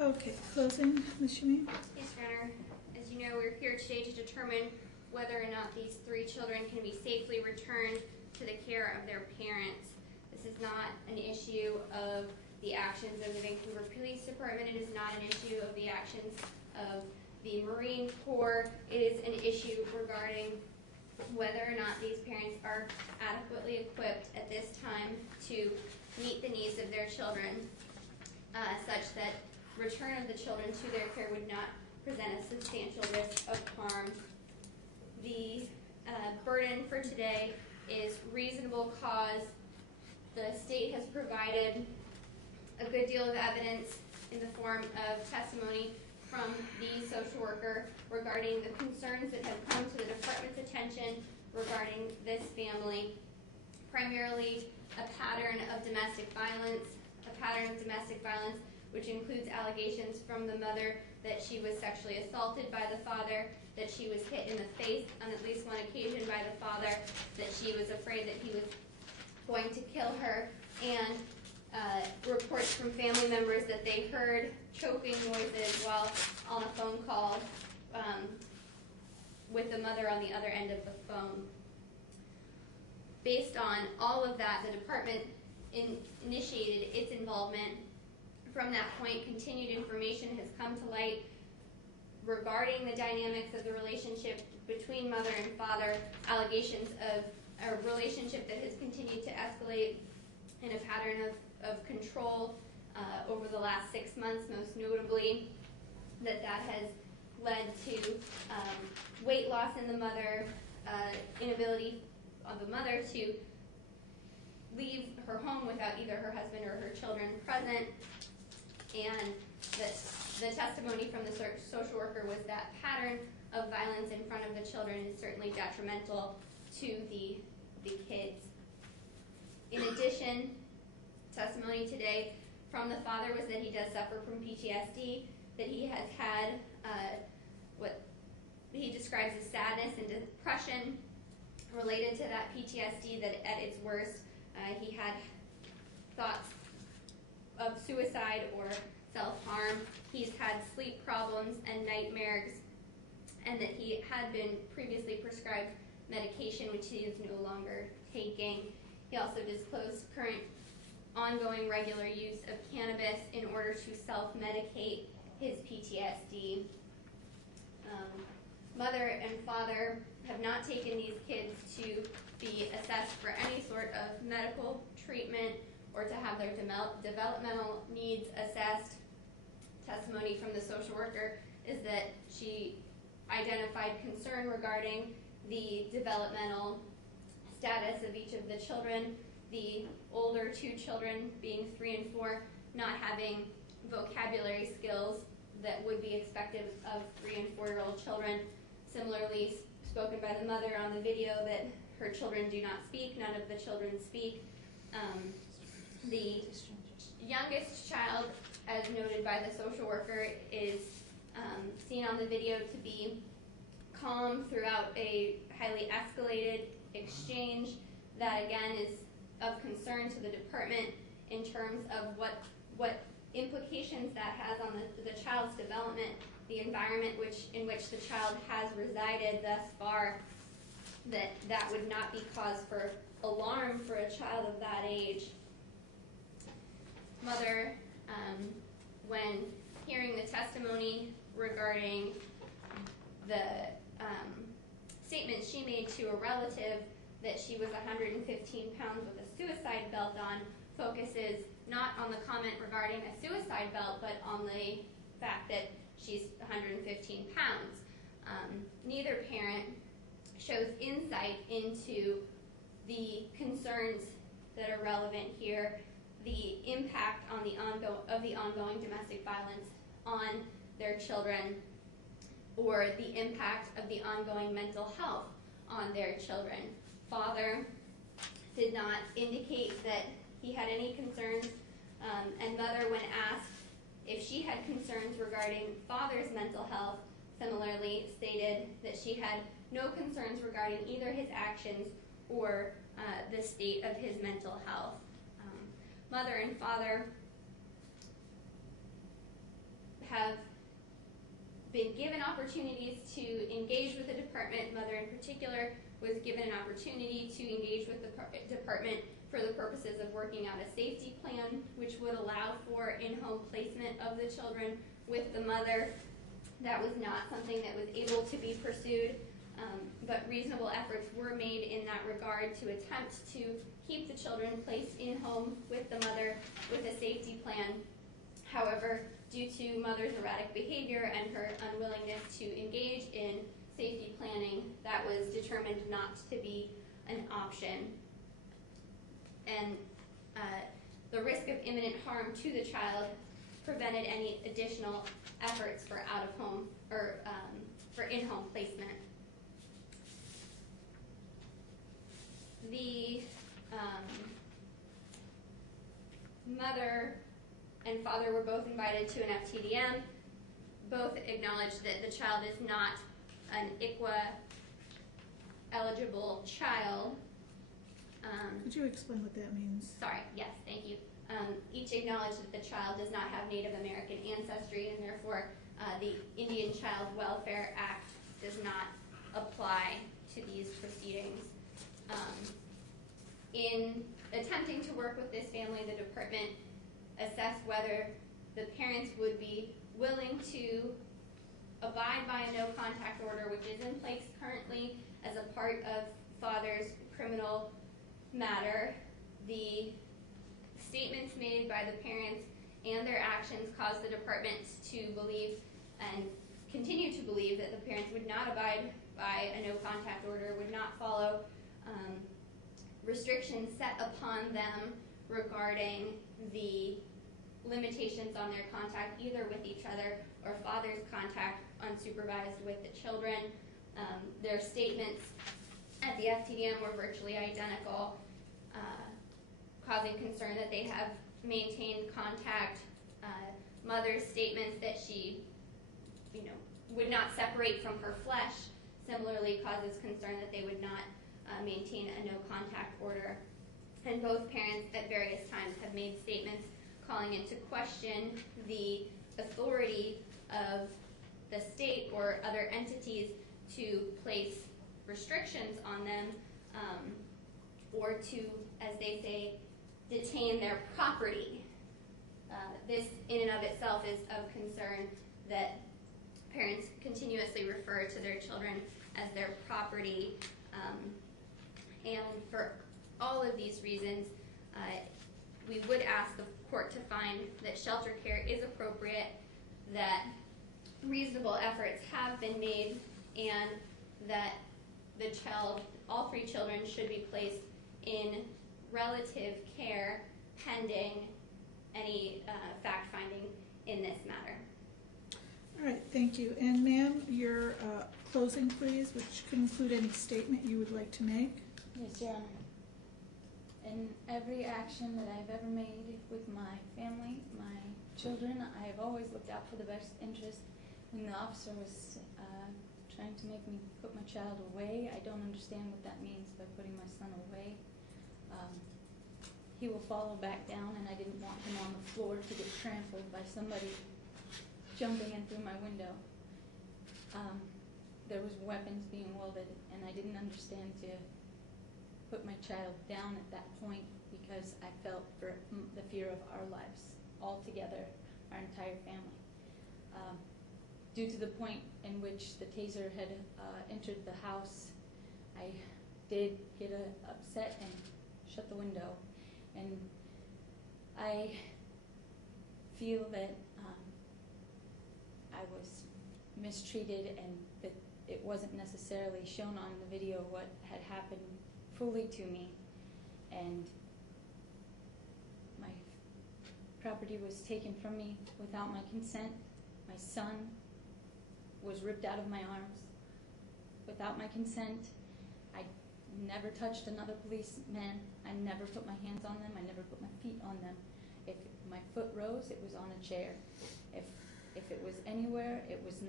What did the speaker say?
Okay, closing, Ms. Yamin? Yes, Your Honor. As you know, we're here today to determine whether or not these 3 children can be safely returned to the care of their parents. This is not an issue of the actions of the Vancouver Police Department. It is not an issue of the actions of the Marine Corps. It is an issue regarding whether or not these parents are adequately equipped at this time to meet the needs of their children, such that return of the children to their care would not present a substantial risk of harm. The burden for today is reasonable cause. The state has provided a good deal of evidence in the form of testimony from the social worker regarding the concerns that have come to the department's attention regarding this family, primarily a pattern of domestic violence, which includes allegations from the mother that she was sexually assaulted by the father, that she was hit in the face on at least one occasion by the father, that she was afraid that he was going to kill her, and reports from family members that they heard choking noises while on a phone call with the mother on the other end of the phone. Based on all of that, the department initiated its involvement. From that point, continued information has come to light regarding the dynamics of the relationship between mother and father, allegations of a relationship that has continued to escalate in a pattern of control over the last 6 months, most notably that has led to weight loss in the mother, inability of the mother to leave her home without either her husband or her children present, and the testimony from the social worker was that pattern of violence in front of the children is certainly detrimental to the kids. In addition, testimony today from the father was that he does suffer from PTSD, that he has had what he describes as sadness and depression related to that PTSD, that at its worst he had thoughts of suicide or self-harm. He's had sleep problems and nightmares, and that he had been previously prescribed medication which he is no longer taking. He also disclosed current ongoing regular use of cannabis in order to self-medicate his PTSD. Mother and father have not taken these kids to be assessed for any sort of medical treatment or to have their developmental needs assessed. Testimony from the social worker is that she identified concern regarding the developmental status of each of the children, the older 2 children being 3 and 4, not having vocabulary skills that would be expected of 3 and 4-year-old children. Similarly, spoken by the mother on the video that her children do not speak, none of the children speak. The youngest child, as noted by the social worker, is seen on the video to be calm throughout a highly escalated exchange. That again is of concern to the department in terms of what implications that has on the child's development, the environment in which the child has resided thus far, that would not be cause for alarm for a child of that age. Mother, when hearing the testimony regarding the statement she made to a relative that she was 115 pounds with a suicide belt on, focuses not on the comment regarding a suicide belt, but on the fact that she's 115 pounds. Neither parent shows insight into the concerns that are relevant here, the impact on of the ongoing domestic violence on their children, or the impact of the ongoing mental health on their children. Father did not indicate that he had any concerns, and mother, when asked if she had concerns regarding father's mental health, similarly stated that she had no concerns regarding either his actions or the state of his mental health. Mother and father have been given opportunities to engage with the department. Mother in particular was given an opportunity to engage with the department for the purposes of working out a safety plan, which would allow for in-home placement of the children with the mother. That was not something that was able to be pursued, but reasonable efforts were made in that regard to attempt to keep the children placed in-home with the mother with a safety plan. However, due to mother's erratic behavior and her unwillingness to engage in safety planning, that was determined not to be an option. And the risk of imminent harm to the child prevented any additional efforts for out-of-home or for in-home placement. The mother and father were both invited to an FTDM. Both acknowledged that the child is not an ICWA eligible child. Could you explain what that means? Sorry, yes, thank you. Each acknowledged that the child does not have Native American ancestry, and therefore the Indian Child Welfare Act does not apply to these proceedings. In attempting to work with this family, the department assessed whether the parents would be willing to abide by a no-contact order, which is in place currently as a part of father's criminal matter. The statements made by the parents and their actions caused the department to believe and continue to believe that the parents would not abide by a no-contact order, would not follow restrictions set upon them regarding the limitations on their contact either with each other or father's contact unsupervised with the children. Their statements at the FTDM were virtually identical, causing concern that they have maintained contact. Mother's statements that she, would not separate from her flesh similarly causes concern that they would not maintain a no-contact order. And both parents at various times have made statements calling into question the authority of the state or other entities to place restrictions on them or to, as they say, detain their property. This in and of itself is of concern that parents continuously refer to their children as their property. And for all of these reasons, we would ask the court to find that shelter care is appropriate, that reasonable efforts have been made, and that the child, all three children, should be placed in relative care pending any fact-finding in this matter. All right, thank you. And ma'am, your closing, please, which could include any statement you would like to make. Yes, Your Honor. In every action that I've ever made with my family, my children, I have always looked out for the best interest. When the officer was trying to make me put my child away, I don't understand what that means by putting my son away. He will follow back down, and I didn't want him on the floor to get trampled by somebody jumping in through my window. There was weapons being wielded, and I didn't understand to put my child down at that point because I felt for the fear of our lives altogether, our entire family. Due to the point in which the taser had entered the house, I did get upset and shut the window. And I feel that I was mistreated and that it wasn't necessarily shown on the video what had happened fully to me. And my property was taken from me without my consent. My son was ripped out of my arms without my consent. I never touched another policeman. I never put my hands on them. I never put my feet on them. If my foot rose, it was on a chair. If it was anywhere, it was not.